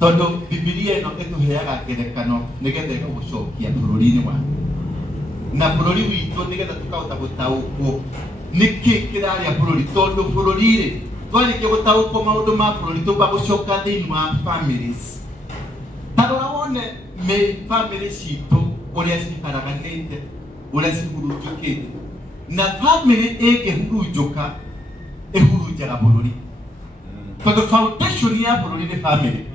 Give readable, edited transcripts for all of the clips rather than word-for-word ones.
Todo Biblia ino etuheaga ngerekano nigetha igucokia bururi-ini wa na bururi witu nigetha tukahota gutaukwo niki kiraria bururi tondu bururi-ri twarikia gutaukwo maundu ma bururi tuba gucoka thiini wa families tarora wone me family citu uria cikaraganite uria cihurunjukite na family ingihurunjuka ihurunjaga bururi tondu foundation ya bururi ni family.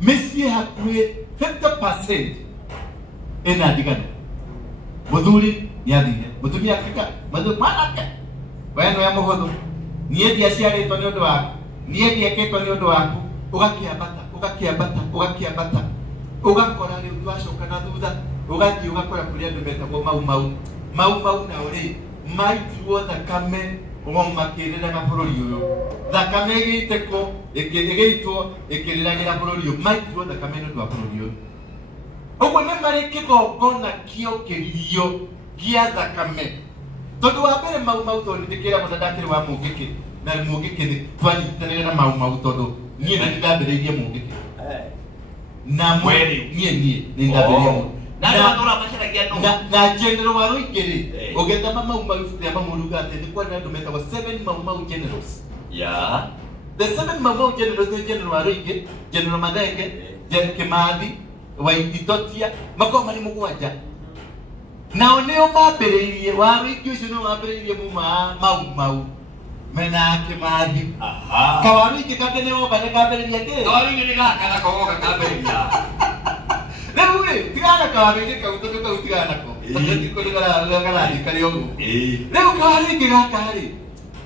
Messi hakuhe 50% ena digana muthuri niathire mutumia akika mwanake weno ya muhuthu niedi aciaritwo ni undu waku niedi eketwo ni undu waku ugakiambata ugakora riu twacoka na thutha ugathii ugakora kuria andu metagwo mau na uri maitirwo thakame makiriraga bururi uyu thakame igiteko igiitwo ikiriragira bururi uyu maitirwo thakame ni undu wa bururi uyu uguo ni mari kigongona kio kiririo gia thakame tondu wa mbere mau tondu ndikira mundu ndakiri wa mungiki na mungiki ni twanyitanire na mau tondu nie ni ndambiriirie mungiki na mweri nie ni ndambiriirie na general wa Ruigiri ogethama mau ya mamuruga ati ni kwa ndu metagwo 7 mau generals. Yeah. The 7 mau generals ni general wa Ruigiri, general Madenge, general Kimathi, Waititotia, makao mari mugwanja. Nao nio mambiriirie wa Ruigiri ucio no mambiriirie mau mena Kimathi. Aha. Kawa Ruigiri kake ni oga ni kambiriirie ke. Kawa Ruigiri kana koga kambiriiria. Lewe tigana kawarige kautoka utigana ko tatiko ligala kali ogu leo kawarige gakari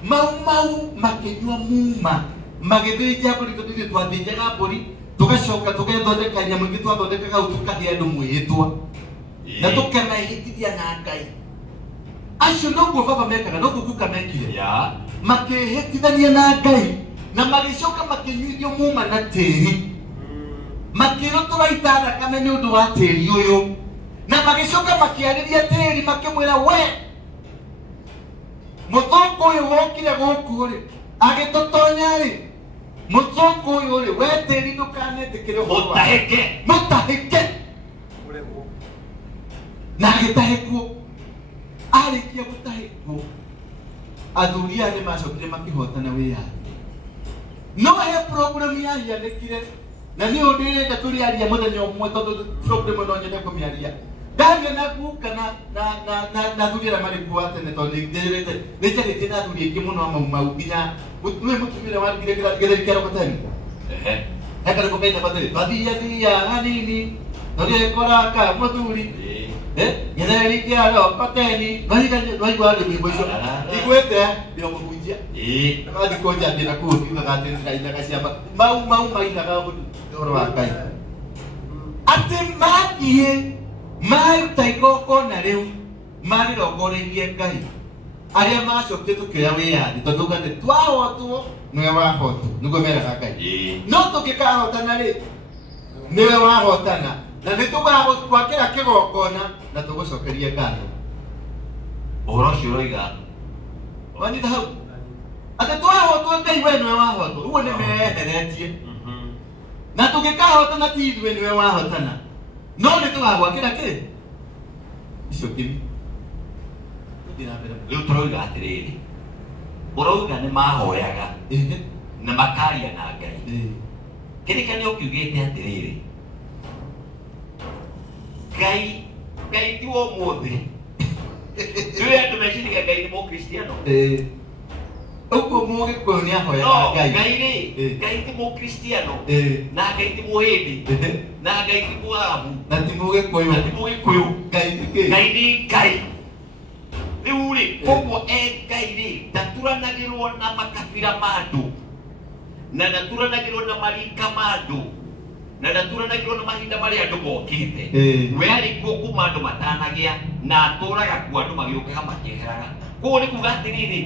mau makenywa muma magethija kuri tutithie twathinjaga mburi tugacoka tugethondeka nyamu ingi twathondeka gau tukagia andu mwihitwa na tukena ihitithia na Ngai acio noguo baba mekaga noguo kuka mekire makihitithania na Ngai na magicoka makinyuithio muma na tiri makiro turaita thakame ni undu wa tiri uyu na magicoka makiariria tiri makimwira we muthungu uyu wokire guku ri agitutonya ri muthungu uyu ri we tiri ndukanetikire mutahike na agitahikwo arikia gutahikwo athuria ni macokire makihotana wiyathi no he problem ya hiandikire na ni odire ka turiaria muthenya umwe tondu problem no nyende kumiaria ndamya na guka na thurira mari kwa tene tondu ndirete nitarite na thuri ingi muno mau nginya we mutumire wa ngire kero kotani ekara ko kaita patele badia hanini ndio ekora ka muthuri nyina rikia ro pateni vai kwa ndio mwisho igwete ndio mukujia kadi koja ndina ku ndio gatini kaita kasiaba mau maina ka Ngai ati mathie maruta igongona riu marirongoreirie Ngai aria macokire tukioya wiyathi tondu gati twahotwo niwe wahotwo niguo meraga Ngai no tungikahotana ri niwe wahotana na nitugagutwakira kigongona na tugucokerie ngatho uhoro ucio uroiga wanyita hau ati twahotwo Ngai we niwe wahotwo uguo ni meheretie na tungikahotana ti ithuĩ niwe wahotana no nitugagwakĩra kĩ icio kimi rĩu tũroiga atĩrĩrĩ ũroiga nĩ mahoyaga na makaria na Ngai kĩrĩkanĩro kiugĩte atĩrĩrĩ Ngai ti wa ũmũthĩ rĩu andũ meciragia Ngai nĩ mũkristiano uko muge ko ni ahoya Ngai Ngai ti mũkristiano na Ngai ti mũhĩndĩ na Ngai ti mũarabu na ti muge koyo Ngai ni Ngai rĩu rĩ koguo Ngai rĩ ndaturanagĩrwo na makabira ma andũ na ndaturanagĩrwo na marika ma andũ na ndaturanagĩrwo na mahinda marĩa andũ mokĩte we arĩ kuo kuma andũ matanagĩa na atũraga kuo andũ magĩũkaga makĩeheraga koguo nĩ kuga atĩrĩrĩ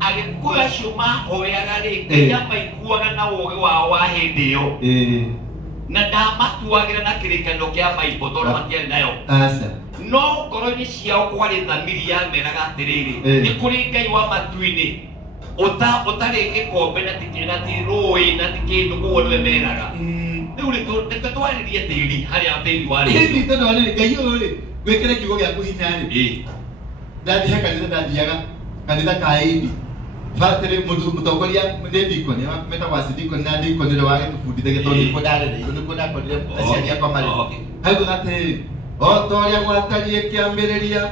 agĩkũyũ acio mahoyaga rĩ Ngai amaiguaga na ũũgĩ wao wa hĩndĩ ĩyo na ndamatuagĩra na kĩrĩkanĩro kĩa Bible tondũ matiarĩ nayo no ngoro-inĩ ciao kwarĩ thamiri yameraga atĩrĩrĩ nĩ kũrĩ Ngai wa matu-inĩ Otare gikombe na tiroi na tikindu kuonwe meraga. Uri twaririe tiri haria tiri wari. Hindi tondu wari gayore gwekere kigo gya kuhinyani. Ndathi kanitha ndathiaga kanitha kaidi. Fatere mutongoria ndiko ne meta wasidiko na ndiko ne wage tufundithe gitondi ko ndare ne ko ndakorire aciaria kwa mari. Hau gate otoria gwatarie kiambiriria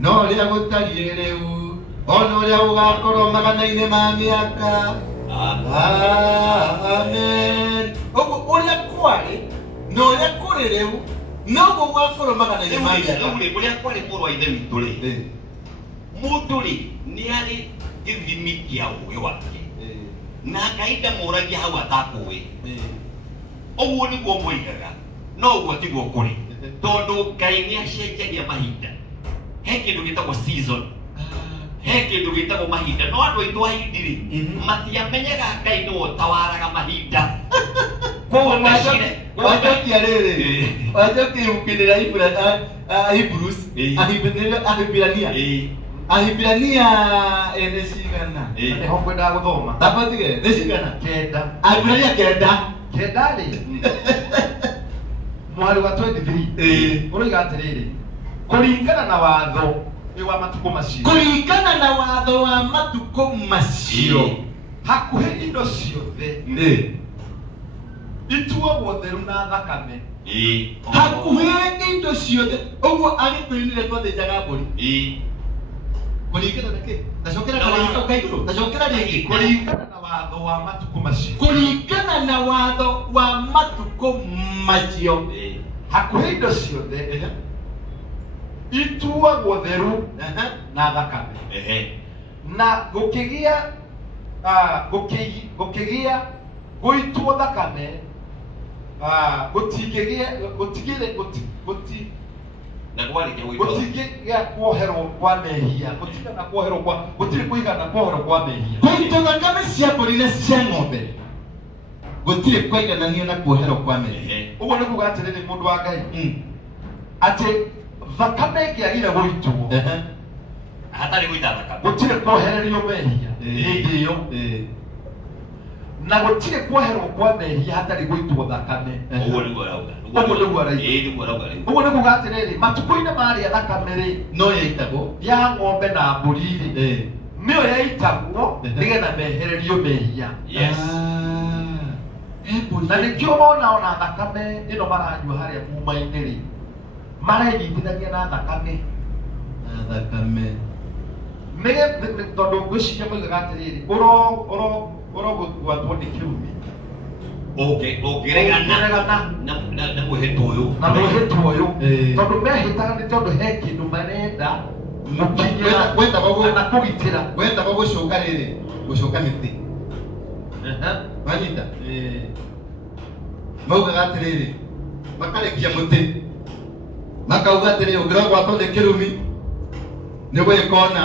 no ria gutarie riu. Ono ria ugakorwo magana-inĩ ma mĩaka. Amen. Uria kwari no ria kuri riu no gugakorwo magana-inĩ ma mĩaka. Uria kwari mũrũ wa ithe witũ rĩ. Mũndũ rĩ nĩ arĩ gĩthimi kĩa ũũgĩ wake. Na Ngai ndamũragia hau atakũĩ. Ũguo nĩguo moigaga. No ũguo tiguo kũrĩ. Tondũ Ngai nĩ acenjagia mahinda. He kĩndũ gĩtagwo season. He kĩndũ gĩtagwo mahinda. No andũ aitũ a Hindi rĩ matiamenyaga Ngai nĩwe ũtawaraga mahinda. Koguo wajokia rĩrĩ. Wajokia ũkĩrĩra Hebrews. Ahibirania ene cigana. Nĩho ngwendaga gũthoma. Tabatige nĩ cigana. Kenda. Ahibirania kenda. Kenda rĩ. Mwari wa 23. Ũroiga atĩrĩrĩ. Kũringana na watho wa matukũ macio. Kũringana na watho wa matukũ macio. Hakuhĩ indo ciothe. Ituagwo theru na thakame. Hakuhĩ indo ciothe. Ũguo agĩtwĩrire twathĩnjaga mbũri. Kũringana na kĩ? Tacokera kana ũkaigũrũ. Tacokera rĩngĩ. Kũringana na watho wa matukũ macio. Kũringana na watho wa matukũ macio. Hakuhĩ indo ciothe. Ituagwo theru na thakame. Na gũkĩgĩa gũitwo thakame gũtingĩgĩa kuoherwo kwa mehia. Gũtirĩ kũigana kuoherwo kwa mehia. Gũitwo thakame cia mbũri na cia ng'ombe gũtirĩ kwaigananio na kuoherwo kwa mehia. Ũguo nĩ kuuga atĩrĩrĩ mũndũ wa Ngai atĩ thakame ĩngĩagire gũitwo hatarĩ gũita thakame gũtirĩ kuohererio mehia hĩndĩ ĩyo. Na gũtirĩ kuoherwo kwa mehia hatarĩ gũitwo thakame. Ũguo nĩguo arauga. Ũguo nĩguo arauga. Nĩguo arauga. Ũguo nĩ kuuga atĩrĩrĩ matukũ-inĩ marĩa thakame rĩ no yaitagwo ya ng'ombe na mbũri rĩ nĩyo yaitagwo nĩgetha mehererio mehia. Na nĩkĩo wona ona thakame ĩno maranyua harĩa kuma-inĩ rĩ marenyitithagia na thakame. Tondũ ngwĩciria moigaga atĩrĩrĩ ũrogwatwo nĩ kĩrumi ũngĩregana na mũhĩtwa ũyũ tondũ mehĩtaga nĩ tondũ he kĩndũ marenda mũkinyĩra na kũgitĩra. Gwetagwo gũcũnga rĩrĩ gũcũnga mĩtĩ. Wanyita maugaga atĩrĩrĩ makarekia mũtĩ makauga atĩrĩrĩ ũngĩrogwatwo nĩ kĩrumi nĩ gwĩkona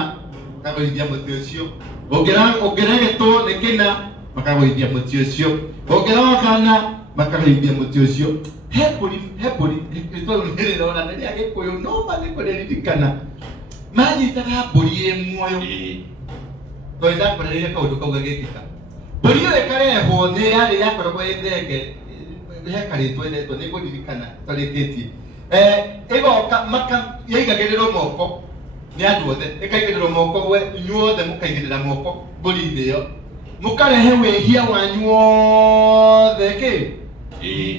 makagũithia mũtĩ ũcio. Ũngĩregetwo nĩ kĩna makagũithia mũtĩ ũcio. Ũngĩrogana makagũithia mũtĩ ũcio. He mbũri rĩtwa rĩrĩ rĩrona nĩ rĩa Gĩkũyũ no manĩkũrĩririkana manyitaga mbũri ĩ muoyo. Tondũ ndakũrĩrĩria kaũndũ kau gagĩkĩka. Mbũri ĩyo ĩkarehwo nĩ yarĩ yakoragwo ĩ thenge hekarĩtwo endetwo nĩ kũririkana twarĩkĩtie. Ĩgoka yaigagĩrĩrwo moko nĩ andũ othe. Ĩkaigĩrĩrwo moko inyuothe mũkaigĩrĩra moko mbũri-inĩ ĩyo mũkarehe wĩhia wanyu wothe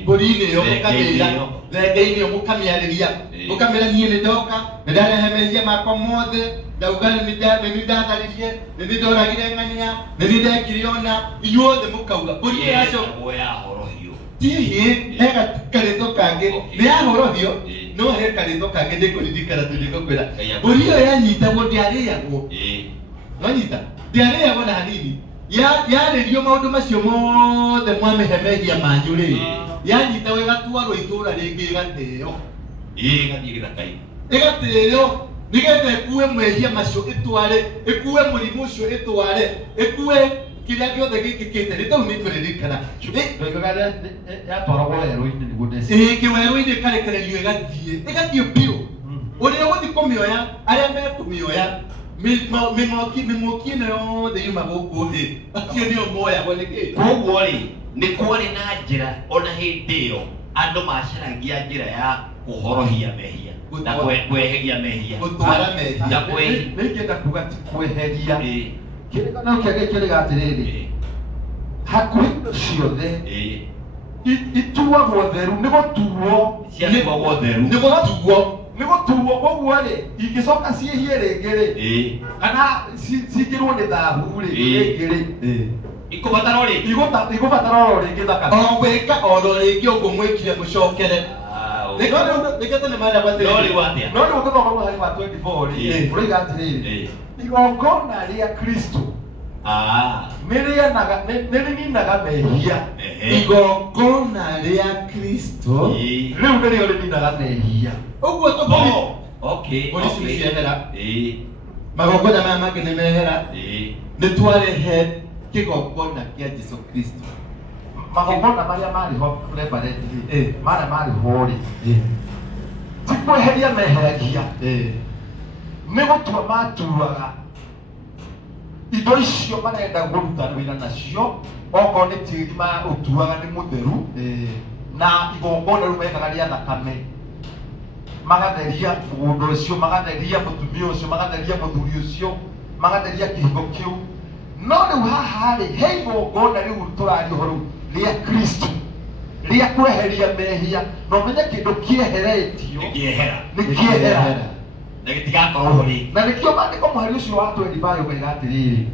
mbũri-inĩ ĩyo mũkamĩra thenge-inĩ ĩyo mũkamĩarĩria mũkamĩra niĩ nĩ ndoka nĩ ndarehe mehia makwa mothe ndauga nĩ niĩ ndatharirie nĩ niĩ ndoragire ng'ania nĩ niĩ ndekire ona inyuothe mũkauga mbũri ĩyo yacoka tihi he karĩtwo kangĩ nĩ yahorohio no he karĩtwo kangĩ nĩ kũririkana tũrĩgũkwĩra mbũri ĩyo yanyitagwo ndĩarĩagwo. Wanyita ndĩarĩagwo na hanini yarĩrio maũndũ macio mothe mwamĩhe mehia manyu rĩ yanyitagwo ĩgatwarwo itũũra rĩngĩ ĩgateo. Ĩgateo nĩgetha ĩkue mehia macio ĩkue mũrimũ ũcio ĩkue kĩrĩa gĩothe gĩkĩkĩte nĩ tondũ nĩ kũririkana. Yatwaragwo werũ-inĩ nĩguo ndeci. Kĩwerũ-inĩ ĩkarekererio ĩgathiĩ biũ. Ũrĩa ũgũthiĩ kũmĩoya arĩa mekũmĩoya mĩng'oki ĩno yothe yuma gũkũ thĩ acio nĩo moya nĩkĩ koguo rĩ nĩ kwarĩ na njĩra ona hĩndĩ ĩyo andũ macaragia njĩra ya kũhorohia mehia na kweheria mehia gũtwara mehia na kweheria nĩngĩenda kuga ti kweheria kĩrĩkanĩro kĩa gĩkĩrĩga atĩrĩrĩ hakuhĩ indo ciothe ituagwo theru nĩ gũtuo nĩ gũtuo koguo rĩ ingĩcoka ciĩhie rĩngĩ rĩ kana cingĩrwo nĩ thahu rĩ rĩngĩ rĩ ikũbatara o rĩngĩ igũbatara o rĩngĩ thakame o gwĩka oro rĩngĩ ũguo mwĩkire mũcokere nĩkĩo nĩ marĩa no batĩrĩ rĩu atĩa no rĩu ũgĩthoma mũhari wa 24 rĩ ũroiga atĩrĩrĩ igongona rĩa Kristo nĩrĩninaga mehia igongona rĩa Kristo rĩu nĩrĩo rĩninaga mehia ũguo polisi ciehera magongona maya mangĩ nĩ mehera nĩ twarehe kĩgongona kĩa Jesũ Kristo magongona marĩa marĩ ho reverend marĩa marĩ ho rĩ ti kweheria meheragia nĩ gũtua matuaga indo icio marenda kũruta wĩra nacio okorwo nĩ tĩri maũtuaga nĩ mũtheru na igongona rĩu mekaga rĩa thakame magatheria mũgũnda ũcio magatheria mũtumia ũcio magatheria mũthuri ũcio magatheria kĩhingo kĩu no rĩu haha rĩ he igongona rĩu tũraria ũhoro rĩa Kristo rĩa kweheria mehia na ũmenye kĩndũ kĩeheretio nĩ kĩehera na gĩtigakorwo ho rĩngĩ na nĩkĩo maandĩko mũhari ũcio wa 25 ũgaiga atĩrĩrĩ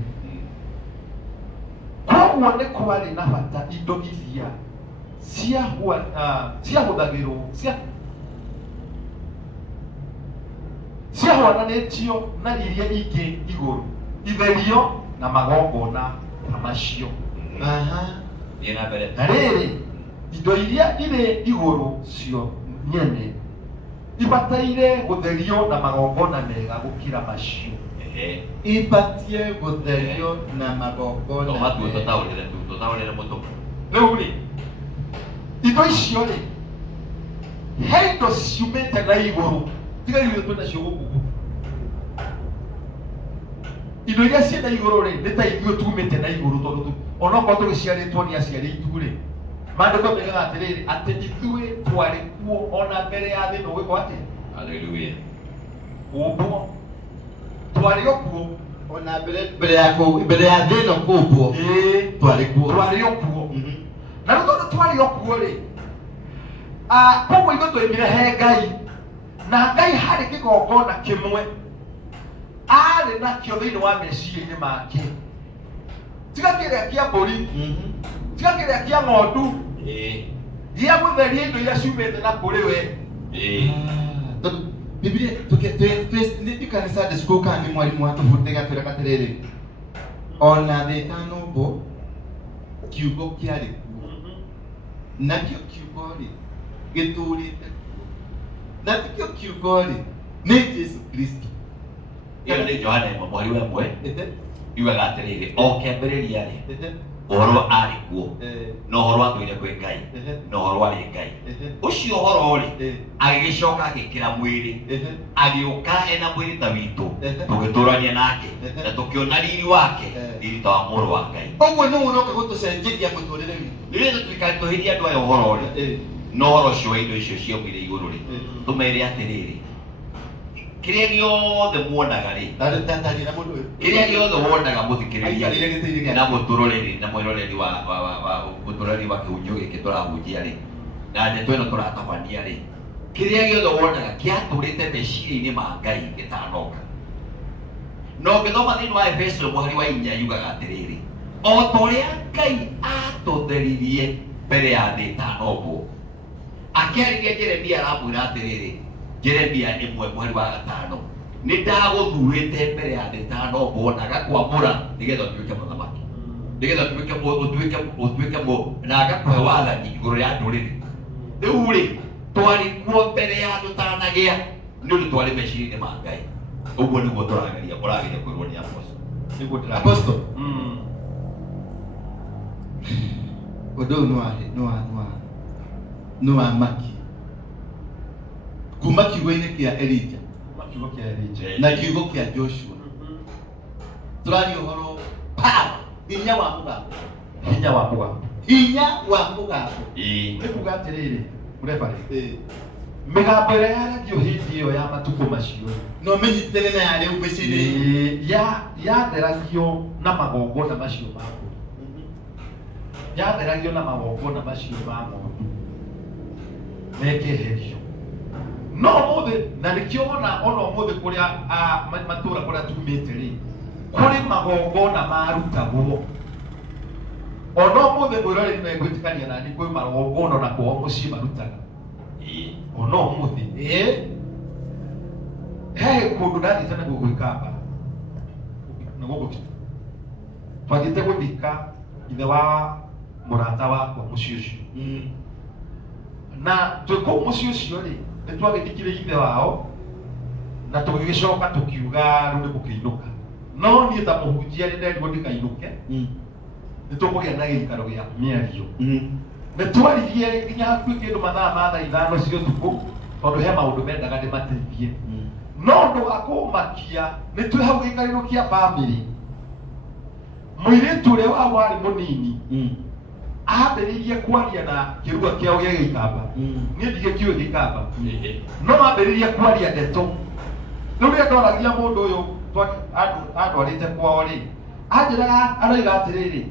koguo nĩ kwarĩ na bata indo iria ciahũthagĩrwo ciahwananĩtio na iria ingĩ igũrũ itherio na magongona ta macio na rĩrĩ indo iria irĩ igũrũ cio nyene ibataire gũtherio na magongona mega gũkĩra macio ibatie gũtherio na magongona tũtaũrĩre mũtũ rĩu rĩ indo icio rĩ he indo ciumĩte na igũrũ tiga irio twĩna cio gũkũ indo iria ciĩ na igũrũ rĩ nĩ ta ithuĩ tumĩte na igũrũ tondũ onokorwo tũgĩciarĩtwo nĩ aciari aitũ rĩ maandĩko maugaga atĩrĩrĩ atĩ ithuĩ twarĩ kuo ona mbere ya thĩ no gwĩkwo atĩ haleluya ũmbwo twarĩ o kuo ona mbere ya thĩ ĩno kũmbwo twarĩ kuo na rĩu tondũ twarĩ o kuo rĩ koguo ithuĩ twoimire he Ngai na Ngai harĩ kĩgongona kĩmwe arĩ nakĩo thĩinĩ wa meciria-inĩ make tiga kĩrĩa kĩa mbũri tiga kĩrĩa kĩa ng'ondu gĩa gũtheria indo iria ciumĩte na kũrĩ we Biblia nĩ kanisa de school kana nĩ mwarimũ watũbundithia gatwĩra atĩrĩrĩ ona thĩ ĩtanombwo kiugo kĩarĩ kuo nakĩo kiugo rĩ gĩtũrĩte na tikĩo kiugo rĩ nĩ Jesũ Kristo ĩyo nĩ Johana ĩmwe mweri wa ĩmwe yugaga atĩrĩrĩ o kĩambĩrĩria rĩ ũhoro arĩ kuo na ũhoro atũire kwĩ Ngai na ũhoro arĩ Ngai ũcio ũhoro rĩ agĩgĩcoka agĩkĩra mwĩrĩ agĩũka ena mwĩrĩ ta witũ tũgĩtũrania nake na tũkĩona riri wake riri ta wa mũrũ wa Ngai ũguo nĩ ũroka gũtũcenjeria mũtũrĩre witũ rĩrĩa tũtikatũhĩria andũ aya ũhoro rĩ na ũhoro ũcio wa indo icio ciaumire igũrũ rĩ tũmere atĩrĩrĩ kĩrĩa gĩothe muonaga rĩ kĩrĩa gĩothe wonaga mũthikĩrĩria na mũtũroreri na mwĩroreri wa mũtũroreri wa kĩhunjio gĩkĩ tũrahunjia rĩ na ndeto ĩno tũratabania rĩ kĩrĩa gĩothe wonaga kĩatũrĩte meciria-inĩ ma Ngai gĩtanoka no ngĩthoma thĩinĩ wa Efeso mũhari wa 4 yugaga atĩrĩrĩ o ta ũrĩa Ngai atũtheririe mbere ya thĩ ĩtanombwo akĩarĩria Jeremia aramwĩra atĩrĩrĩ Jeremia 1 mweri wa 5 nĩ ndagũthuurĩte mbere ya thĩ ĩtanombwo na agakwamũra nĩgetha ũtuĩke mũthamaki nĩgetha ũtuĩke na agakũhe wathani igũrũ ya ndũrĩrĩ rĩu rĩ twarĩ kuo mbere ya tũtanagĩa nĩ ũndũ twarĩ meciria-inĩ ma Ngai ũguo nĩguo tũrageria kwĩrwo nĩ Apostle ũndũ ũyũ nĩ wa maki kuma kiugo-inĩ kĩa Elijah na kiugo kĩa Joshua turari uhoro power hinya wa mugambo hinya wa mugambo hinya wa mugambo nĩ kuga atĩrĩrĩ mũrebare mĩgambo ĩrĩa yaragio hĩndĩ ĩyo ya matukũ macio no menyitene na yale ubecini yatheragio na magongona macio ma ng'ondu yatheragio na magongona macio ma ng'ondu mekeherio no mũthĩ na nĩkĩo ona ũmũthĩ kũrĩa matũũra kũrĩa tumĩte rĩ kũrĩ magongona marutagwo ona ũmũthĩ mwĩroreri megwĩtĩkania nani kwĩ magongona na kwao mũciĩ marutaga ona ũmũthĩ he kũndũ ndathiĩte naguo gwĩkamba na gũkũ twathiĩte gũthika ithe wa mũrata wakwa mũciĩ ũcio na twĩ kũu mũciĩ ũcio rĩ nĩ twagĩthikire ithe wao na tũgĩgĩcoka tũkiuga rĩu nĩ gũkĩinũka no niĩ ta mũhunjia nĩ nderirwo ndikainũke nĩ tũkũgĩa na gĩikaro gĩa mĩario nĩ twaririe nginya hakuhĩ kĩndũ mathaa ma thaa ithano cia ũtukũ tondũ he maũndũ mendaga ndĩmateithie no ũndũ wa kũmakia nĩ twĩ hau gĩikarĩro kĩa bamĩrĩ mũirĩtu ũrĩa wao warĩ mũnini ambĩrĩirie kwaria na kĩruga kĩao gĩa gĩikamba niĩ ndigĩkiũĩ gĩikamba no ambĩrĩirie kwaria ndeto rĩu rĩrĩa ndoragia mũndũ ũyũ andwarĩte kwao rĩ anjĩraga aroiga atĩrĩrĩ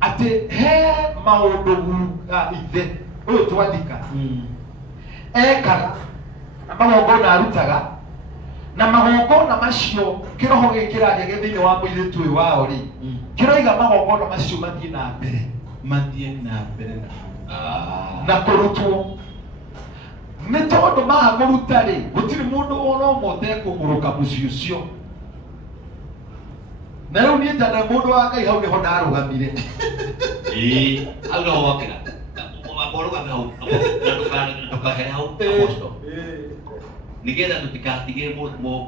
atĩ he maũndũ guga ithe ũyũ twathika ekaga na magongona arutaga na magongona macio kĩroho gĩkĩraria thĩinĩ wa mũirĩtu ũyũ wao rĩ kĩroiga magongona macio mathiĩ na mbere na kũrutwo nĩ tondũ maga kũruta rĩ gũtirĩ mũndũ ona ũmwe ũtekũgũrũka mũciĩ ũcio na rĩu niĩ njana mũndũ wa Ngai hau nĩho ndarũgamire hau no wokĩra mũrũgame hau ndũkahere hau aposto nĩgetha tũtikatigĩre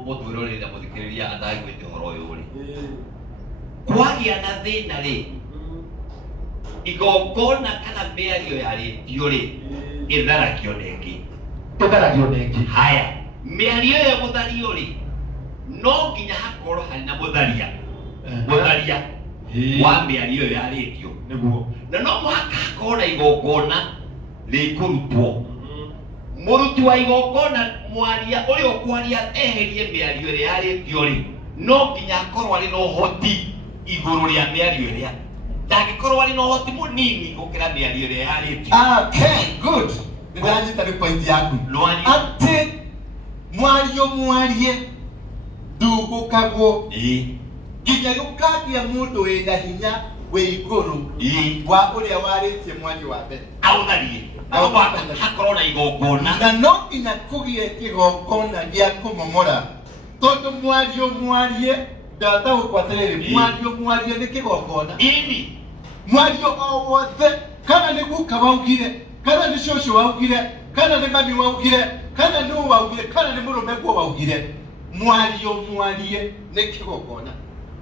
mũtwĩroreri na mũthikĩrĩria ataiguĩte ũhoro ũyũ rĩ kwagĩa na thĩna rĩ igongona kana mĩario yarĩtio rĩ ĩtharagio nengĩ haya mĩario ĩyo gũthario rĩ no nginya hakorwo harĩ na mũtharia wa mĩario ĩyo yarĩtio nĩguo na no mũhaka hakorwo na igongona rĩkũrutwo mũruti wa igongona mwaria ũrĩa ũkwaria eherie mĩario ĩrĩa yarĩtio rĩ no nginya akorwo arĩ na ũhoti igũrũ rĩa mĩario ĩrĩa ndangĩkorwo arĩ na ũhoti mũnini gũkĩra mĩario ĩrĩa yarĩtio. Okay, good. Nĩndanyita nĩ point yaku atĩ mwarie ndugũkagwo nginya gũkagĩa mũndũ wĩna hinya wĩ igũrũ wa ũrĩa warĩtie mwario wa mbere aũtharie hakorwo na igongona na no nginya kũgĩe kĩgongona gĩa kũmomora tondũ mwarie ndataũkwo atĩrĩrĩ mwarie nĩ kĩgongona mwario o wothe kana nĩ guka waugire kana nĩ cũcũ waugire kana nĩ mami waugire kana nĩ waugire kana nĩ mũrũme guo waugire mwarie nĩ kĩgongona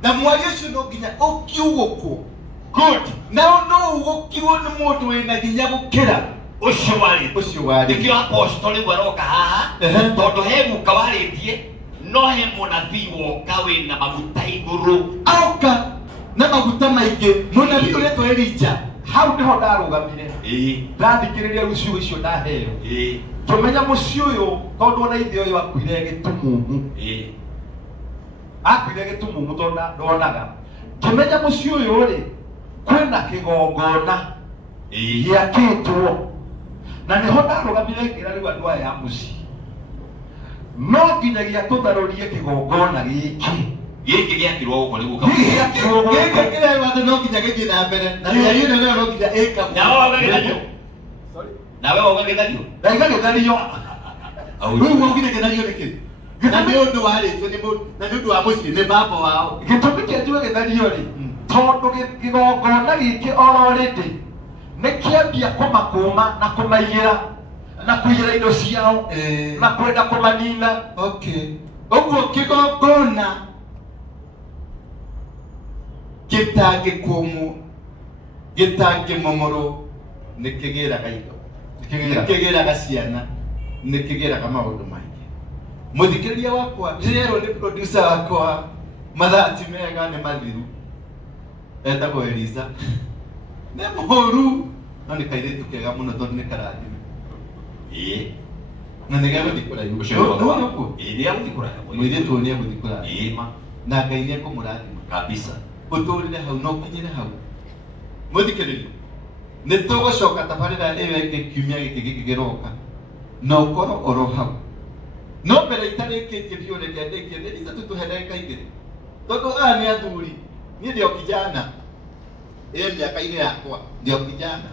na mwario ũcio no nginya ũkiugũkwo good na no ũgũkirwo nĩ mũndũ wĩna hinya gũkĩra ũcio warĩ nĩkĩo apostol rĩu aroka haha tondũ he guka warĩtie no he mũnabii woka wĩna maguta igũrũ aroka na maguta maingĩ mũnabii ũretwo Elija hau nĩho ndarũgamire ndathikĩrĩria rĩu ciugo icio ndaheo tũmenya mũciĩ ũyũ tondũ ona ithe ũyũ akuire gĩtumumu tondũ ndonaga tũmenya mũciĩ ũyũ rĩ kwĩna kĩgongona gĩakĩtwo na nĩho ndarũgamire ngĩra rĩu andũ aya a mũciĩ no nginyagia tũtharũrie kĩgongona gĩkĩ gĩakirwo gũkũ nĩguo gĩkĩ kĩrewatho no nginya gĩthiĩ na mbere na mĩario ĩno no nginya ĩkagwo nawe wogagĩthario na igagĩthario rĩu wogire gĩthario nĩ kĩĩ na nĩ ũndũ warĩtwo na nĩ ũndũ wa mũciĩ nĩ baba wao gĩtũmi kĩa njuge gĩthario rĩ tondũ kĩgongona gĩkĩ oro rĩndĩ nĩ kĩambia kũmakũma na kũmaigĩra na kũigĩra indo ciao na kwenda kũmanina ũguo kĩgongona gĩtangĩkũmwo gĩtangĩmomorwo nĩ kĩgĩraga indo nĩ kĩgĩraga ciana nĩ kĩgĩraga maũndũ maingĩ mũthikĩrĩria wakwa ndĩrerwo nĩ producer wakwa mathati mega nĩ mathiru etagwo Elisa nĩ mũhũru no nĩ kairĩtu kega mũno tondũ nĩ karathime na nĩ gagũthiĩ kũraihu nĩ agũthiĩ kũraihu mũirĩtu ũyũ nĩ egũthiĩ kũraihu ma na Ngai nĩ ekũmũrathima kabisa ũtũrĩre hau na ũkinyĩre hau mũthikĩrĩrie nĩ tũgũcoka tabarĩra ĩyo ĩngĩ kiumia gĩkĩ kĩroka na ũkorwo oro hau no mbere itarĩkĩtie biũ reke ndĩkie Elisa tũtũhe ndagĩka igĩrĩ tondũ aya nĩ athuri niĩ ndĩ o kijana mĩaka-inĩ yakwa ndĩ o kijana